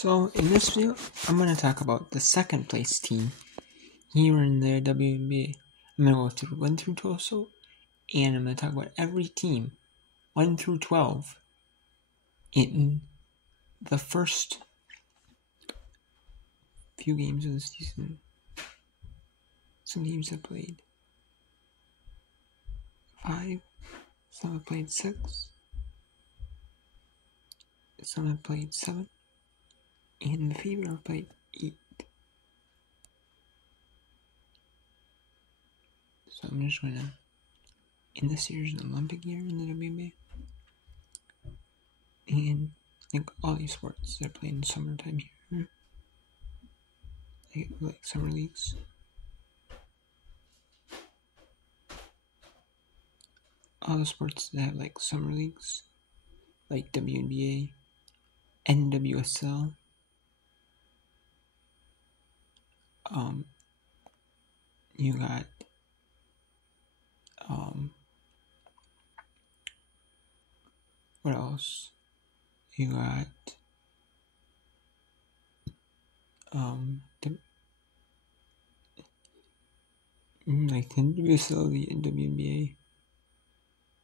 So in this video, I'm going to talk about the second place team here in the WNBA. I'm going to go through 1 through 12, and I'm going to talk about every team 1 through 12 in the first few games of the season. Some teams have played 5, some have played 6, some have played 7, and the Fever have played 8. So I'm just going to, in this year's an Olympic year in the WNBA, and I think all these sports are played in summertime here, like summer leagues. All the sports that have like summer leagues, like WNBA, NWSL, you got what else? You got like the NWSL, the WNBA.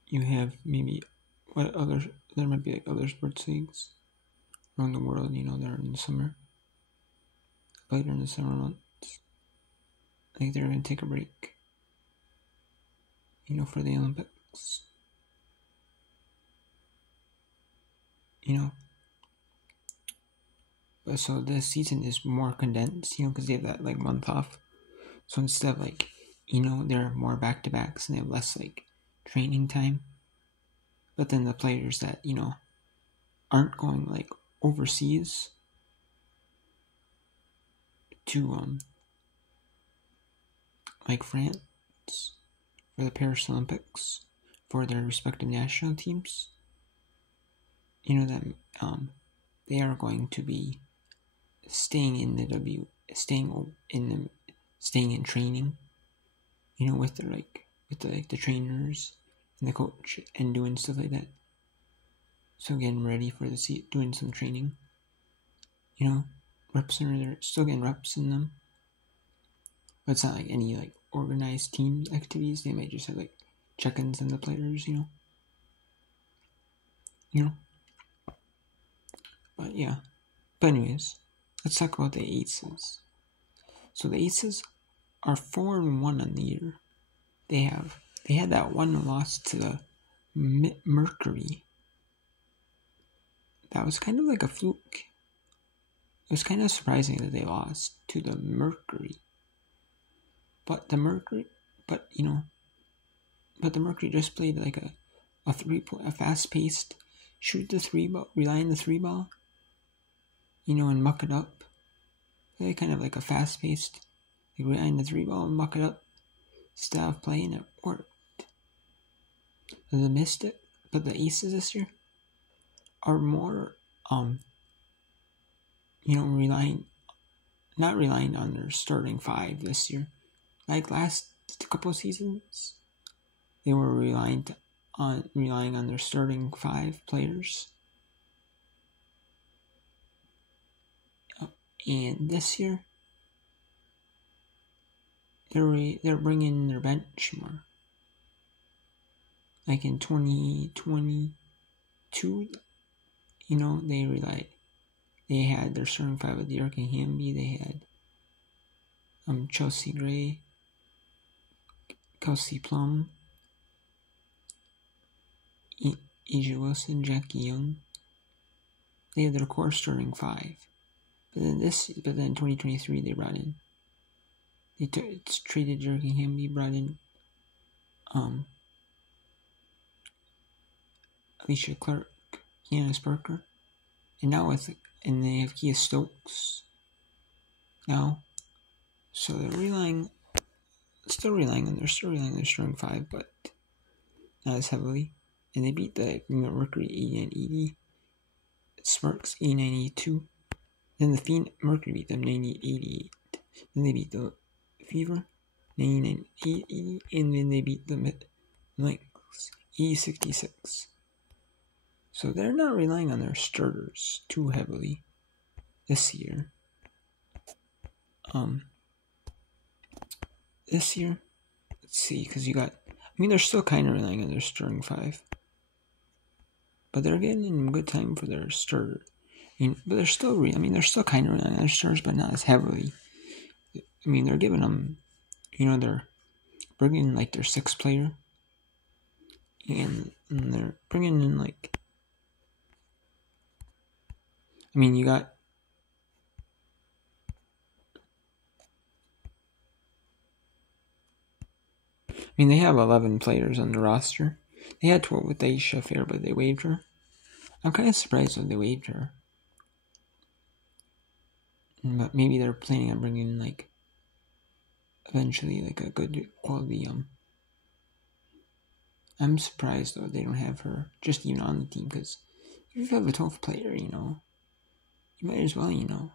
You have maybe what other? There might be like other sports leagues around the world. They're in the summer. Play during the summer months. Like they're gonna take a break. For the Olympics. But so the season is more condensed, because they have that like month off. So instead of like, there are more back-to-backs and they have less like training time. But then the players that, aren't going like overseas to like France for the Paris Olympics for their respective national teams, that they are going to be staying in training, with the trainers and the coach and doing stuff like that. So getting ready for the seat, doing some training. They're still getting reps in them. But it's not like any like organized team activities. They might just have like check-ins on the players, But yeah. But anyways, let's talk about the Aces. So the Aces are 4-1 on the year. They had that one loss to the Mercury. That was kind of like a fluke. It was kind of surprising that they lost to the Mercury. But the Mercury just played like a fast-paced shoot the three ball, rely on the three ball, and muck it up. They kind of like a fast-paced, like rely on the three ball and muck it up style of play, and it worked. But the Aces this year are more, not relying on their starting 5 this year. Like last couple of seasons, they were relying on their starting 5 players. And this year, they're bringing their bench more. Like in 2022, they had their starting 5 with Yorkie Hamby. They had Chelsea Gray, Kelsey Plum, Asia Wilson, Jackie Young. They had their core starting 5. But then 2023 they brought in. They traded Yorkie Hamby, brought in Alicia Clark, Candace Parker, and they have Kia Stokes now. So they're still relying on their starting 5, but not as heavily. And they beat the Mercury 89-80, Sparks 89-82. Then the Mercury beat them 98-88. Then they beat the Fever 99-80, and then they beat the Lynx 80-66. So they're not relying on their starters too heavily. this year. This year, let's see, because you got, they're still kind of relying on their starting five, but they're getting in good time for their starter. But they're still, they're still kind of relying on their starters, but not as heavily. They're giving them, they're bringing in like their sixth player, and they're bringing in like, you got. They have 11 players on the roster. They had 12 with Aisha Fair, but they waived her. I'm kind of surprised that they waived her. But maybe they're planning on bringing in, like, eventually, like, a good quality, I'm surprised, though, they don't have her just even on the team, because if you have a 12th player, you might as well, have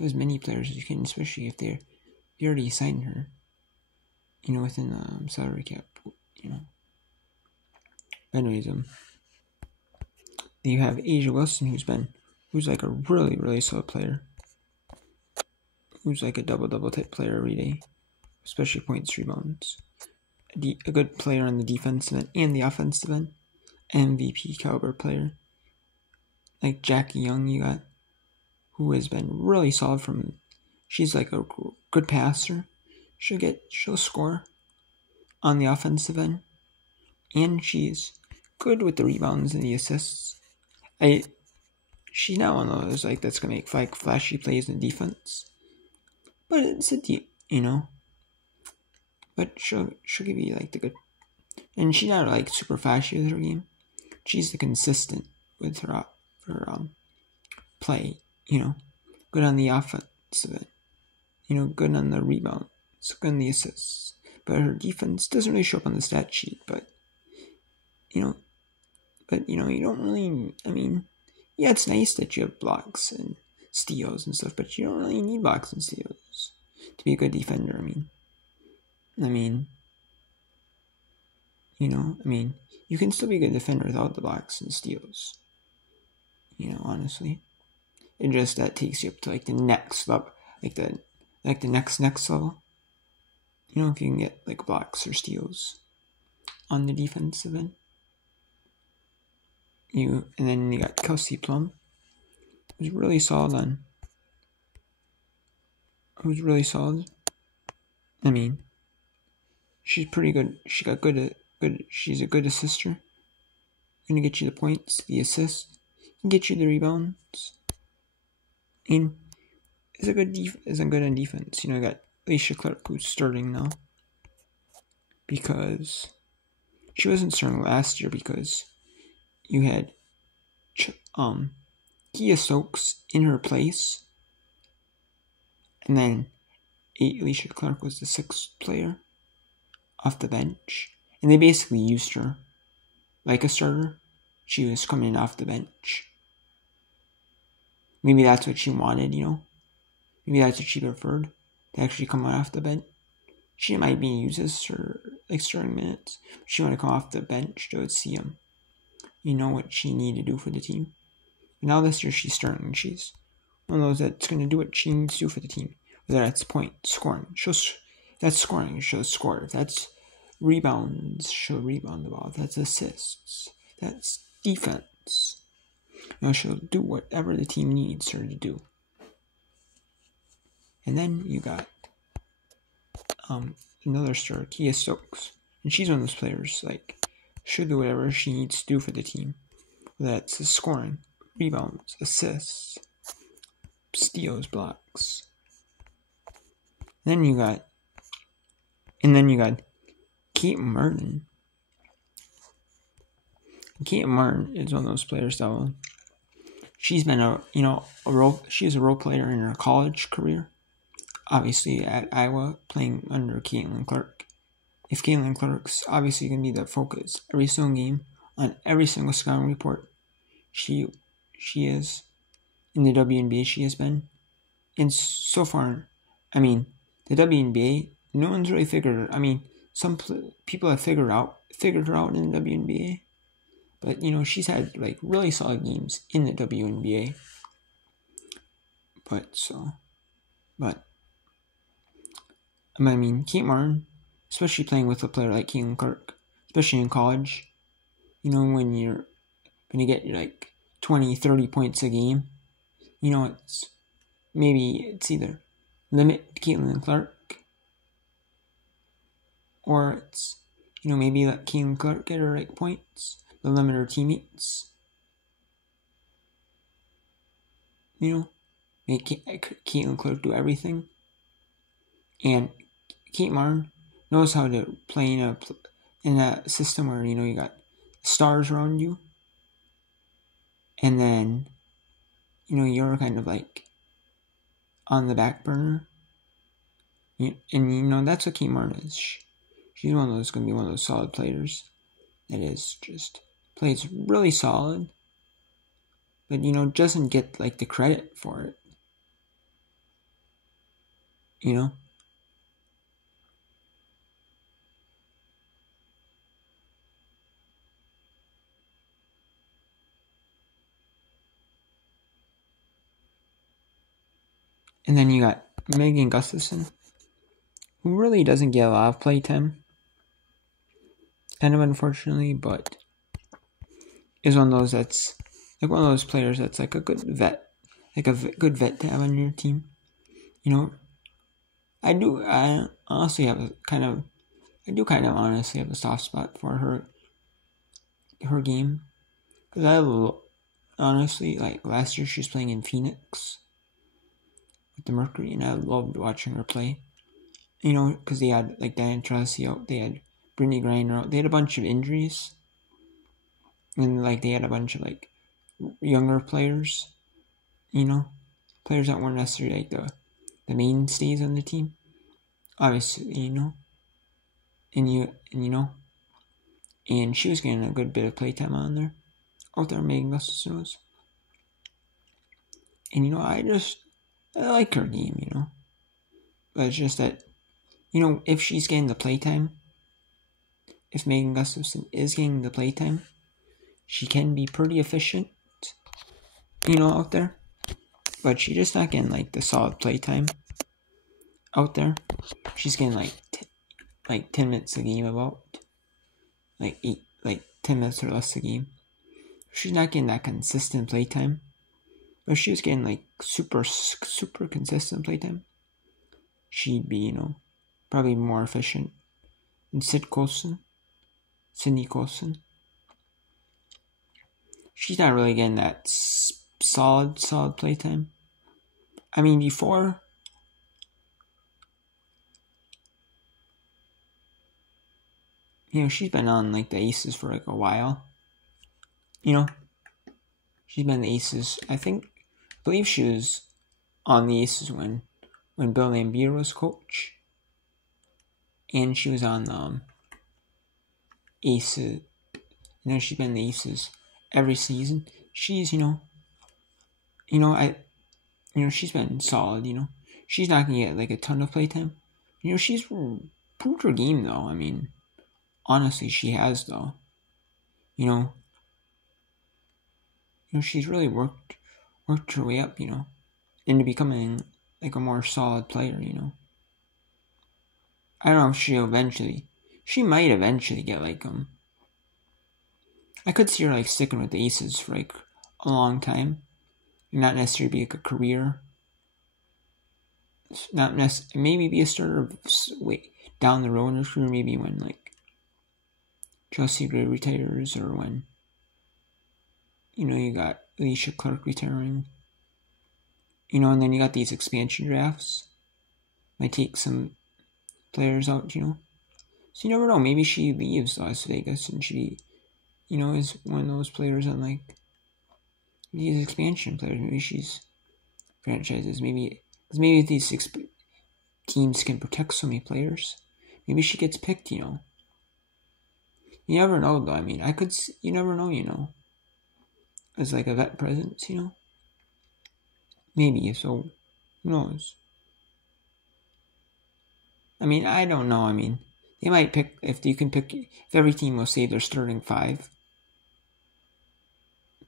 as many players as you can, especially if you already signed her, within the salary cap, But anyways, you have Asia Wilson, who's like a really, really solid player. Who's like a double-double type player every day, especially points, rebounds. A good player on the defensive end and the offensive end. MVP caliber player. Like Jackie Young, you got, who has been really solid she's like a good passer. She'll score on the offensive end. And she's good with the rebounds and the assists. She's not one of those that's gonna make like flashy plays in defense. But it's a deep, But she'll give you like the good, and she's not like super flashy with her game. She's the consistent with her play. Good on the offensive end. Good on the rebounds, good on the assists. But her defense doesn't really show up on the stat sheet. But you don't really. Yeah, it's nice that you have blocks and steals and stuff, but you don't really need blocks and steals to be a good defender. You can still be a good defender without the blocks and steals. Honestly, it just that takes you up to like the next level, the next level. If you can get like blocks or steals on the defensive end. And then you got Kelsey Plum, who's really solid she's pretty good. She's a good assister. Gonna get you the points, the assists, and get you the rebounds. And is good on defense. I got Alicia Clark, who's starting now, because she wasn't starting last year because you had Kia Stokes in her place, and then Alicia Clark was the sixth player off the bench, and they basically used her like a starter. She was coming off the bench. Maybe that's what she wanted, Maybe that's what she preferred, to actually come off the bench. She might be used as her starting minutes. She wanted to come off the bench to see what she needed to do for the team. But now this year she's starting. She's one of those that's going to do what she needs to do for the team. Whether that's scoring. That's scoring. She'll score. If that's rebounds, she'll rebound the ball. If that's assists, that's defense. She'll do whatever the team needs her to do. And then you got another star, Kia Stokes. And she's one of those players, she'll do whatever she needs to do for the team. Whether that's scoring, rebounds, assists, steals, blocks. Then you got Kate Martin. Kate Martin is one of those players that she's been she was a role player in her college career. Obviously at Iowa, playing under Caitlin Clark. If Caitlin Clark's obviously going to be the focus every single game on every single scouting report, she is in the WNBA. She has been, and so far, the WNBA, no one's really figured. Some people have figured her out in the WNBA, but she's had really solid games in the WNBA. But I mean, Kate Martin, especially playing with a player like Caitlin Clark, especially in college, when you're going to get like 20, 30 points a game, it's either limit Caitlin Clark or it's, maybe let Caitlin Clark get her like points, but limit her teammates. Make Caitlin Clark do everything. And Kate Martin knows how to play in a system where, you got stars around you. And then, you're kind of like on the back burner. And, that's what Kate Martin is. She's going to be one of those solid players that is just plays really solid. But, doesn't get like the credit for it. And then you got Megan Gustafson, who really doesn't get a lot of playtime. Kind of unfortunately, but is one of those that's like one of those players that's like a good vet, good vet to have on your team. I honestly have honestly have a soft spot for her game, because honestly, like last year she was playing in Phoenix with the Mercury, and I loved watching her play. Because they had like Diane Taurasi out, they had Brittany Griner out, they had a bunch of injuries, and like they had a bunch of like younger players, players that weren't necessarily like the mainstays on the team, obviously, and she was getting a good bit of playtime out there, Megan Gustafson was. And I like her game, but it's just that, if she's getting the playtime, if Megan Gustafson is getting the playtime, she can be pretty efficient, out there. But she's just not getting like the solid playtime out there. She's getting like 10 minutes a game, about like 10 minutes or less a game. She's not getting that consistent playtime. But if she was getting like super consistent playtime, she'd be, probably more efficient. And Sydney Colson, she's not really getting that solid playtime. I mean, before, she's been on like the Aces for like a while. She's been the Aces. I believe she was on the Aces when Bill Lambier was coach, and she was on Aces. She's been the Aces every season. She's she's been solid. She's not gonna get like a ton of playtime. She's proved her game though. I mean, honestly, she has though. She's really worked her way up, into becoming like a more solid player, I don't know if she might eventually get like I could see her like sticking with the Aces for like a long time, not necessarily be like a career, not necessarily, maybe be a starter way down the road in her career, maybe when like Chelsea Gray retires, or when you got Alicia Clark retiring, and then you got these expansion drafts. Might take some players out, So you never know. Maybe she leaves Las Vegas and she, is one of those players on like these expansion players. Maybe she's franchises. Maybe these teams can protect so many players. Maybe she gets picked. You never know, though. I mean, you never know. As like a vet presence, Maybe, so who knows? I mean, I don't know. I mean, they might pick, if every team will say they're starting 5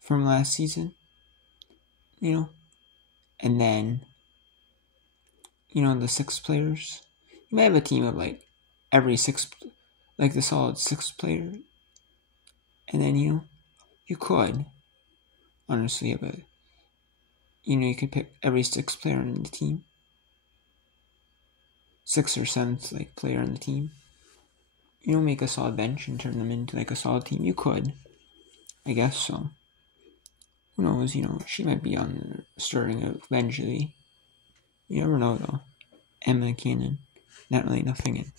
from last season, and then, the 6 players. You might have a team of like every 6, like the solid 6 player, and then you could honestly have you could pick every 6 player in the team, 6th or 7th like player in the team. Make a solid bench and turn them into like a solid team. You could, I guess so. Who knows? She might be on starting eventually. You never know though. Emma Cannon, not really nothing in.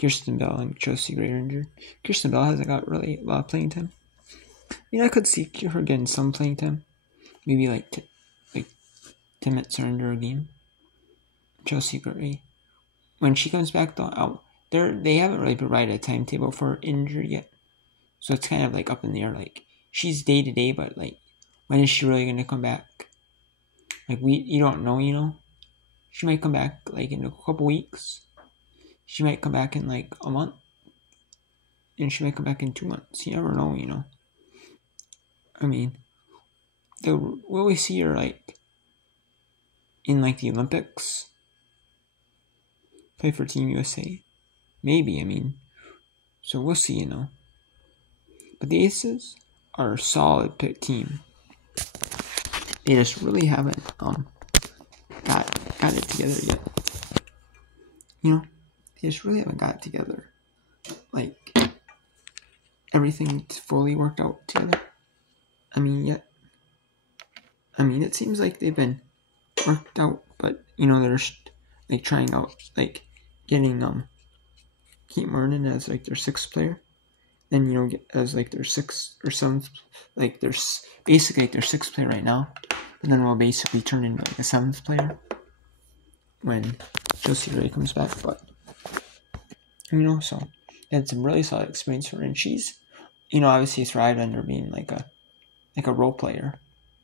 Kirsten Bell and Chelsea Gray are injured. Kirsten Bell hasn't got really a lot of playing time. I could see her getting some playing time. Maybe like 10 minutes under a game. Chelsea Gray. When she comes back though, they haven't really provided a timetable for her injury yet. So it's kind of like up in the air. Like she's day to day, but like when is she really gonna come back? Like you don't know. She might come back like in a couple weeks. She might come back in like a month. And she might come back in 2 months. You never know. I mean, will we see her like in like the Olympics? Play for Team USA? Maybe, so we'll see, But the Aces are a solid pick team. They just really haven't got it together yet. They just really haven't got it together. Like everything fully worked out together. Yet. It seems like they've been worked out, but they're like trying out like getting Kate Martin as like their 6th player, then as like their 6th or 7th, like their basically like their 6th player right now, and then we'll basically turn into like a 7th player when Chelsea Gray comes back. But so they had some really solid experience for her, and she's obviously thrived under being like a role player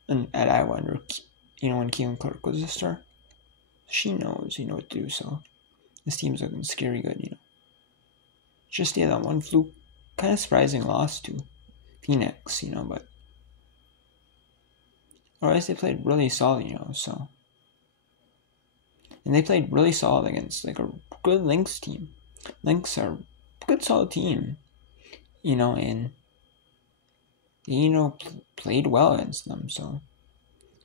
and at Iowa under when Keelan Clark was a star. She knows what to do. So this team's looking scary good. Just that one fluke, kind of surprising loss to Phoenix, but otherwise they played really solid, so. And they played really solid against like a good Lynx team. Lynx are a good solid team, and they, played well against them, so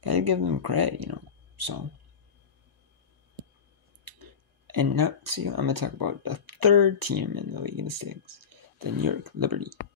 gotta give them credit, so. And next, I'm gonna talk about the 3rd team in the league in the States, the New York Liberty.